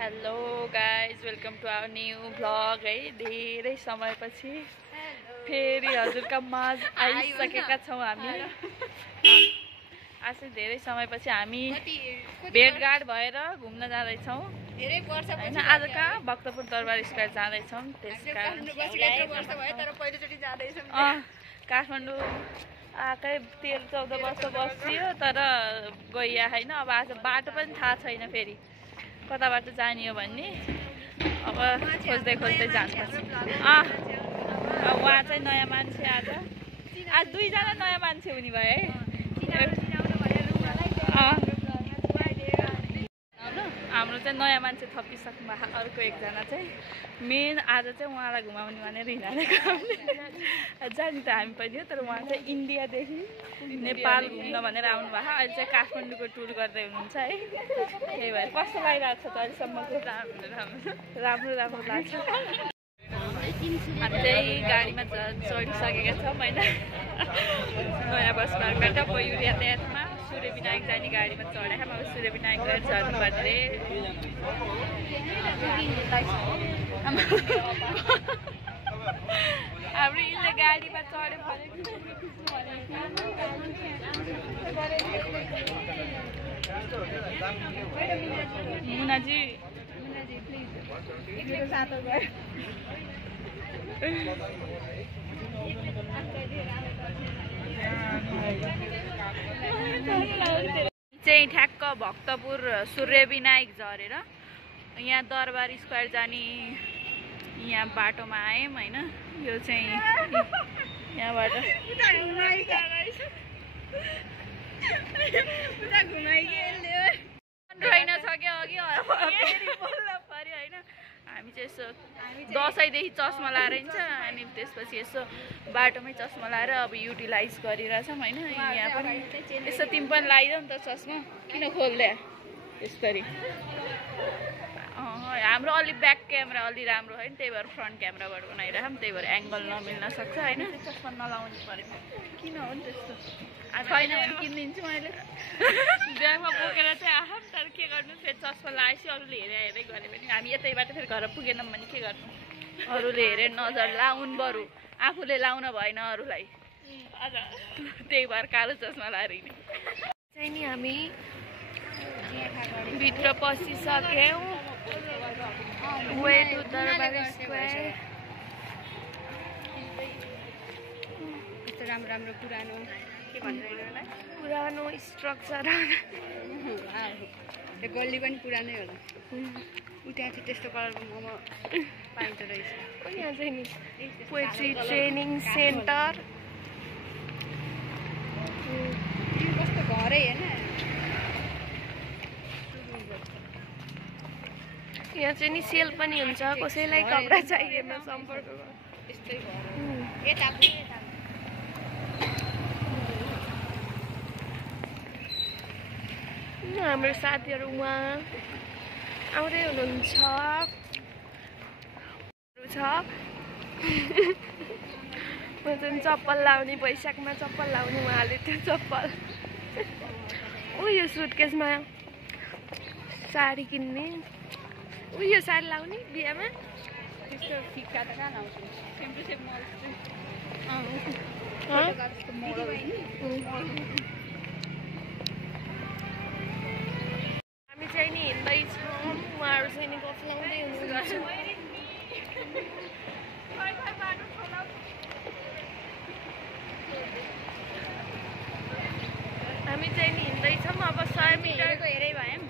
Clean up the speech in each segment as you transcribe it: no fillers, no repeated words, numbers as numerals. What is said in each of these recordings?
Hello guys welcome to our new vlog है। धेरै समयपछि फेरि हजुरका माझ आइसकेका छौँ हामी। आज धेरै समयपछि हामी भेटघाट भएर घुम्न जाँदैछौँ हैन। आज कहाँ भक्तपुर दरबार स्क्वायर जाँदैछौँ। त्यसकारण काठमाडौँ आएकै 13-14 वर्ष बसियो तर गइया हैन। अब आज बाटो पनि थाहा छैन फेरि कताबाट जाने हो भन्ने। अब खोज्दै खोज्दै जानुपर्छ। उहाँ चाहिँ नयाँ मान्छे आज दुईजना नयाँ मान्छे हुने भयो है। हाम्रो चाहिँ नयाँ मान्छे थपिसक्नु भएको अर्को एकजना चाहिँ मेन आज चाहिँ उहाँलाई घुमाउने भनेर हिँडेको जाने त हामी पनि हो। तर उहाँ चाहिँ इन्डियादेखि नेपाल घुम्न भनेर आउनु भएको। अहिले चाहिँ काठमाडौँको टुर गर्दै हुनुहुन्छ है। त्यही भएर कस्तो लागिरहेको छ त अहिलेसम्मको? राम्रो राम्रो लाग्छ। हामी चाहिँ गाडीमा चढिसकेका छौँ होइन। नयाँ बस पार्कबाट पयुर यातायातमा सूर्य विनायक जाने गाडीमा चढेका। अब सूर्य विनायक गएर झर्नुपर्ने। हाम्रो यसले गाडीमा चढ्यो भने मुनाजी चाहिँ ठ्याक्क भक्तपुर सूर्य विनायक झरेर यहाँ दरबार स्क्वायर जाने यहाँ बाटोमा आयौँ होइन। यो चाहिँ यहाँबाट रहेन सक्यो अघि बोल्न पर्यो होइन। हामी चाहिँ यसो दसैँदेखि चस्मा लाएर हिँड्छ अनि त्यसपछि यसो बाटोमै चस्मा लाएर अब युटिलाइज गरिरहेछौँ होइन। यहाँ पनि यसो तिमी पनि लगाइदेऊ नि त चस्मा, किन खोल्दै यसरी? हाम्रो अलि ब्याक क्यामेरा अलि राम्रो होइन, त्यही भएर फ्रन्ट क्यामेराबाट बनाइरहेको। त्यही भएर एङ्गल नमिल्न सक्छ होइन। चस्मा नलाउनु पऱ्यो। किन हो नि त्यस्तो? छैन भने किनिदिन्छु मैले। ब्यागमा बोकेर चाहिँ आफै। तर के गर्नु, फेरि चस्मा लगाएपछि अरूले हेरेरै गऱ्यो भने हामी यतैबाट फेरि घर पुगेनौँ भने के गर्नु? अरूले हेरे नजर लाउनु बरु, आफूले लाउन भएन अरूलाई। त्यही भएर कालो चस्मा लगाएर हिँड्यो चाहिँ नि। हामी भित्र पसिसक्यौँ। वे टु दरबार स्क्वायर। यस्तो राम्रो राम्रो पुरानो के भन्छ पुरानो स्ट्रक्चर। त्यो गल्ली पनि पुरानै होला। त्यहाँ चाहिँ त्यस्तो कलरको मोमो पाइन्छ रहेछ। यहाँ चाहिँ नि पोएट्री ट्रेनिङ सेन्टर। यो कस्तो घरै होइन। यहाँ चाहिँ नि सेल पनि हुन्छ, कसैलाई कपडा चाहिएमा सम्पर्क गर्नु। यस्तै घर यता हाम्रो साथीहरू उहाँ आउँदै हुनुहुन्छ। म चाहिँ चप्पल लाउने, वैशाखमा चप्पल लाउने उहाँले त्यो चप्पल। यो सुटकेसमा साडी किन्ने। यो साडी लाउने बिहामा। त्यस्तो फिक्का त कहाँ लाउँछ? हामी चाहिँ नि हिँड्दैछौँ। उहाँहरू चाहिँ नि गफलाउँदै हुनुहुन्छ। हामी चाहिँ नि हिँड्दैछौँ। अब 100 मिटरको हेरै भयौँ।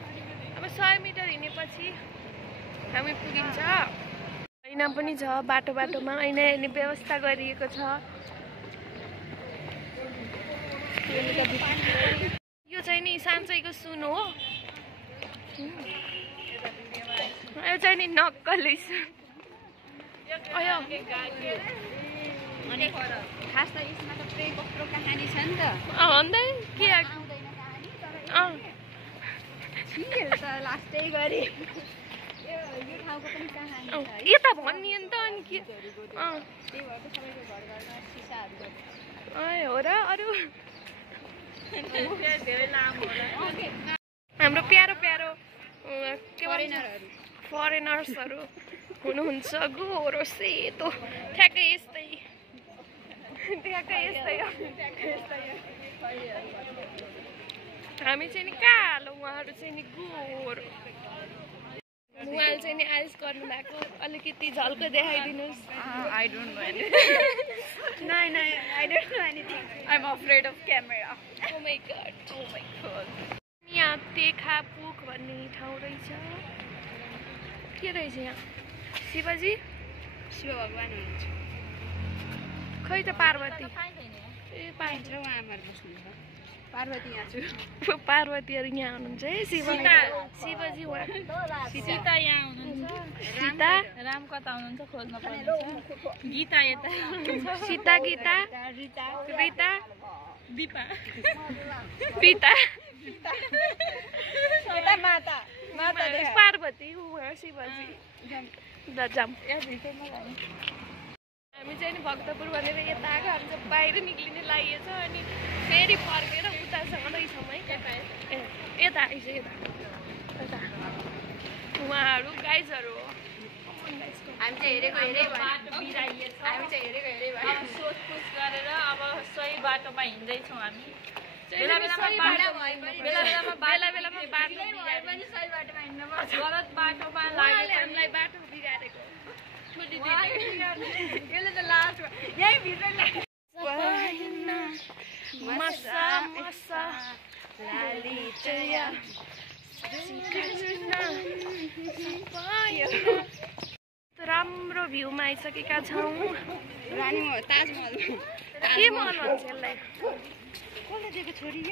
अब 100 मिटर हिँडेपछि हामी पुगिन्छ। ऐना पनि छ बाटो बाटोमा। ऐना हेर्ने व्यवस्था गरिएको छ। यो चाहिँ नि सान्चैको सुन हो। यो चाहिँ नि नक्कली सुन। अनि खास त यसमा त पुरै कत्रो कहानी छ नि त। भन्दै के त लास्टै गरी यो ठाउँको पनि कहानी छ। यता भनियो नि त। अनि के त्यही भएर त सबैको घर घरमा सिसाहरू हो र। अरू धेरै लामो होला। हाम्रो प्यारो प्यारो फरेनरहरू फरेनर्सहरू हुनुहुन्छ गोरो सेतो ठ्याक्कै यस्तै हामी चाहिँ नि कालो उहाँहरू चाहिँ नि गोरो उहाँले चाहिँ नि आइस गर्नुभएको अलिकति झल्को देखाइदिनुहोस् I don't know anything. No, I don't know anything. I'm afraid of camera. Oh my god. यहाँ तेखा पुख भन्ने ठाउँ रहेछ के रहेछ यहाँ शिवजी शिव भगवान हुनुहुन्छ खै त पार्वती ए पाइन्छ उहाँहरू बस्नुहुन्छ पार्वती यहाँ छु पार्वतीहरू यहाँ हुनुहुन्छ है शिवजी उहाँ सीता यहाँ हुनुहुन्छ सीता राम कता हुनुहुन्छ खोज्न पर्छ गीता यता सीता गीता रीता रीता दीपा पिता सीता माता माता पार्वती उहाँ शिवजी जाम हामी चाहिँ नि भक्तपुर भनेर यता आएको हामी चाहिँ बाहिर निक्लिने लागेछ अनि फेरि फर्केर उता जाँदैछौँ है यता आइज यता उहाँहरू गाइजहरू हो हामी चाहिँ हेरेको अब सोधपुछ गरेर अब सही बाटोमा हिँड्दैछौँ हामी बेला बेलामा बाटो गलत बाटोमा लाग्यो हामीलाई बाटो बिगारेको मसा मसा राम्रो भ्यूमा आइसकेका छौँ ताजमहल के मन भन्छ यसलाई कसले दिएको छोरी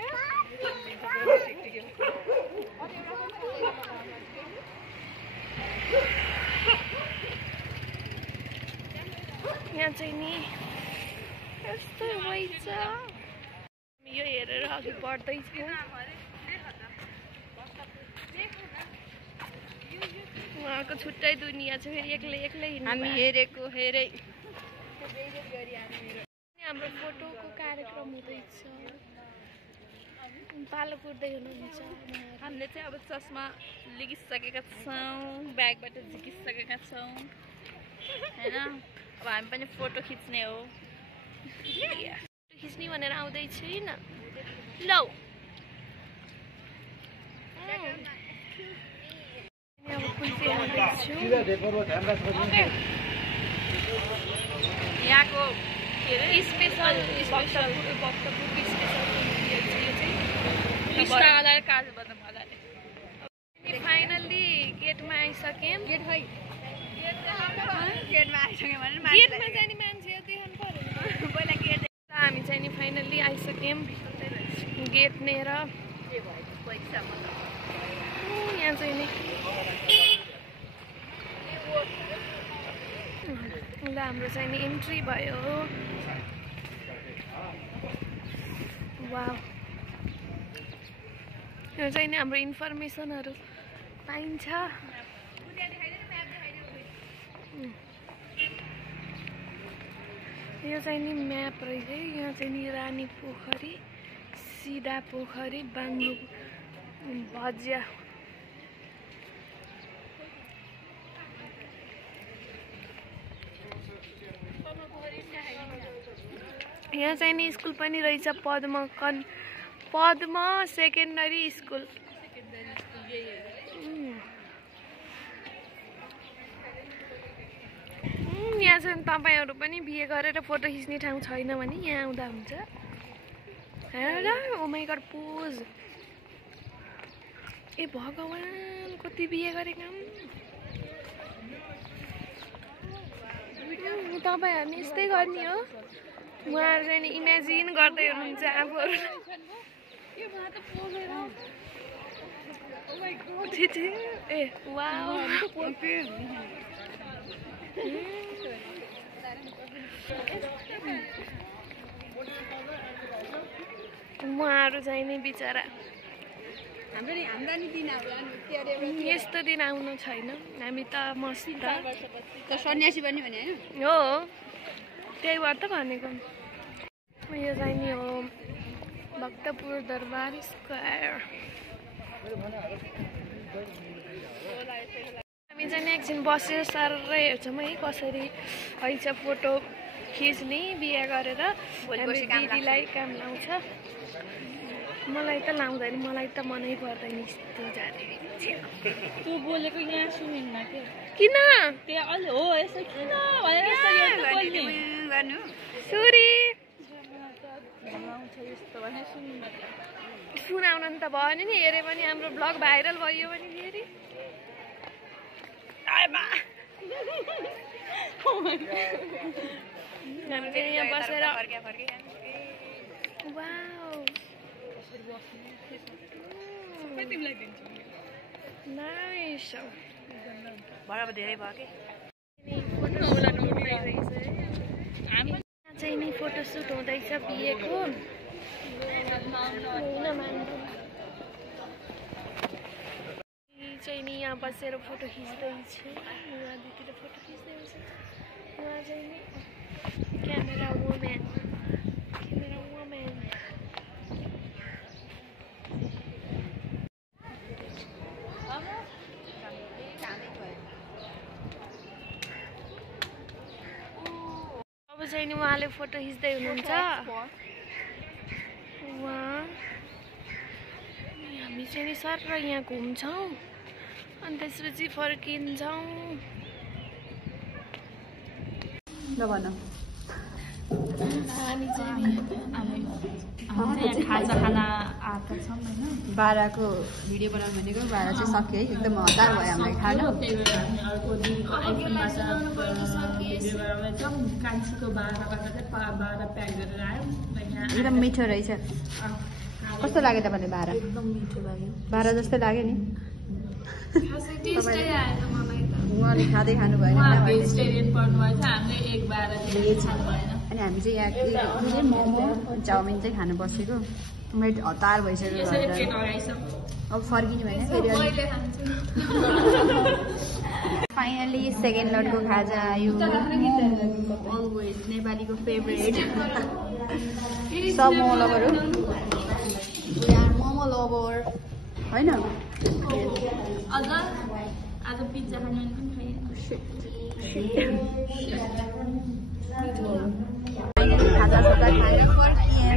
यहाँ चाहिँ नि यस्तो रहेछ यो हेरेर अघि बढ्दैछौँ उहाँको छुट्टै दुनियाँ छ फेरि एक्लै हिँड्नु हामी हेरेको हाम्रो फोटोको कार्यक्रम हुँदैछ पालो कुर्दै हुनुहुन्छ हामीले चाहिँ अब चस्मा लिगिसकेका छौँ ब्यागबाट झिकिसकेका छौँ होइन अब हामी पनि फोटो खिच्ने हो खिच्ने भनेर आउँदै छैन लौ अब कुल्फी खाँदैछु यहाँको स्पेसल भक्तपुरको स्पेसल टिस्टालाई काजु बदाम मजाले फाइनल्ली गेटमा आइसक्यौँ गेटमा आइसक्यो भने गेटमा जाने मान्छे देखाउनु पर्यो पहिला गेट हामी चाहिँ नि फाइनल्ली आइसक्यौँ गेट लिएर यहाँ चाहिँ नि ल हाम्रो चाहिँ नि इन्ट्री भयो वाउ यो चाहिँ नि हाम्रो इन्फर्मेसनहरू पाइन्छ यो चाहिँ नि म्याप रहेछ यहाँ चाहिँ नि रानी पोखरी सिधा पोखरी बाङ्गु भजिया यहाँ चाहिँ नि स्कुल पनि रहेछ पद्म सेकेन्डरी स्कुल यहाँ चाहिँ तपाईँहरू पनि बिहे गरेर फोटो खिच्ने ठाउँ छैन भने यहाँ आउँदा हुन्छ हेर ओ माइ गॉड पोज ए भगवान् कति बिहे गरेका तपाईँहरू यस्तै गर्ने हो उहाँहरू चाहिँ नि इमेजिन गर्दै हुनुहुन्छ आफूहरू ए वाउ उहाँहरू चाहिँ नि बिचरा यस्तो दिन आउनु छैन हामी त मस्त सन्यासी बन्यो भने होइन हो त्यही भएर त भनेको यो चाहिँ नि हो भक्तपुर दरबार स्क्वायर हामी चाहिँ नि एकछिन बसेर साह्रै हेर्छौँ है कसरी हैछ फोटो खिच्ने बिहा गरेर दिदीलाई काम लाउँछ मलाई त लाउँदैन मलाई त मनै पर्दैन यस्तो जाने तँ बोलेको यहाँ सुनिन्न के किन त्यहाँ अलि हो यसो किन भनेर गर्नु सुरी यस्तो भने सुनिन्न सुनाउन नि त भयो नि हेरे पनि हाम्रो ब्लग भाइरल भयो भने फेरि हामी चाहिँ यहाँ बसेर नाइस बराबर धेरै भयो के चाहिँ नि फोटोसुट हुँदैछ बिहेको चाहिँ नि यहाँ बसेर फोटो खिच्दैछ उहाँदेखि फोटो खिच्दैछ उहाँ चाहिँ नि क्यामेरा वुमेन अब चाहिँ नि उहाँले फोटो खिच्दै हुनुहुन्छ हामी चाहिँ नि सर र यहाँ घुम्छौँ अनि त्यसपछि फर्किन्छौँ हामी चाहिँ खाजा खाना आएका छौँ होइन बाह्रको भिडियो बनाउनु भनेको 12 चाहिँ सक्यो है एकदम हतार भयो हामीलाई खानु अर्को दिनको आइफोनबाट कान्छीको 12बाट चाहिँ 12 प्याक गरेर आयो एकदम मिठो रहेछ कस्तो लाग्यो तपाईँलाई 12 एकदम मिठो लाग्यो 12 जस्तै लाग्यो नि टेस्टै आएन मलाई त उहाँले खाँदै खानु भएन भेजिटेरियन पर्नुभएको थियो हामीले 1-12 चाहिँ खानु भएन अनि हामी चाहिँ यहाँ मोमो चाउमिन चाहिँ खानु बसेको मेरो हतार भइसक्यो अब फर्किने भने फेरि फाइनली सेकेन्ड लटको खाजा आयो अलवेज नेपालीको फेभरेट सब मोमो लभर हो मोमो लभर होइन आज पिज्जा खाने पनि खाजा खाजा खाएर फर्किएँ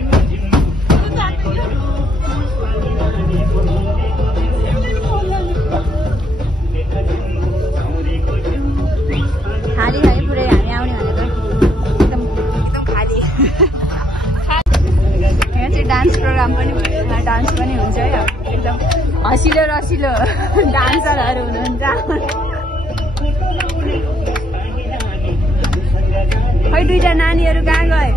खाली खाली पुरै हामी आउने भनेको एकदम खाली यहाँ चाहिँ डान्स प्रोग्राम पनि भयो डान्स पनि हुन्छ है एकदम हँसिलो रसिलो डान्सरहरू हुनुहुन्छ खै दुईटा नानीहरू कहाँ गए